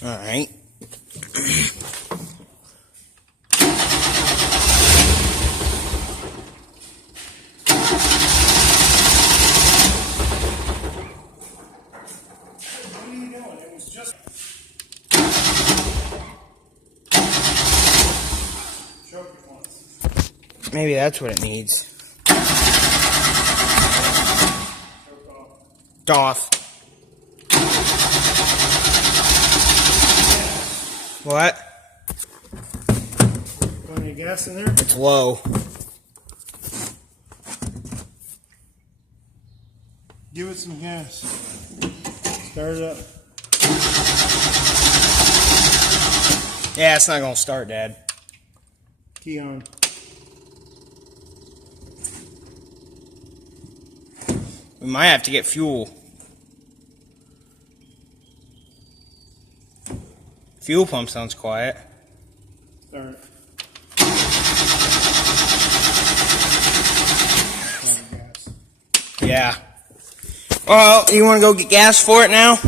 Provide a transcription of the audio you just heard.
All right. What are you doing? It was just... Choke it once. Maybe that's what it needs. Choke off. Doff. What? Got any gas in there? It's low. Give it some gas. Start it up. Yeah, it's not gonna start, Dad. Key on. We might have to get fuel. Fuel pump sounds quiet. Start. Yeah. Well, you want to go get gas for it now?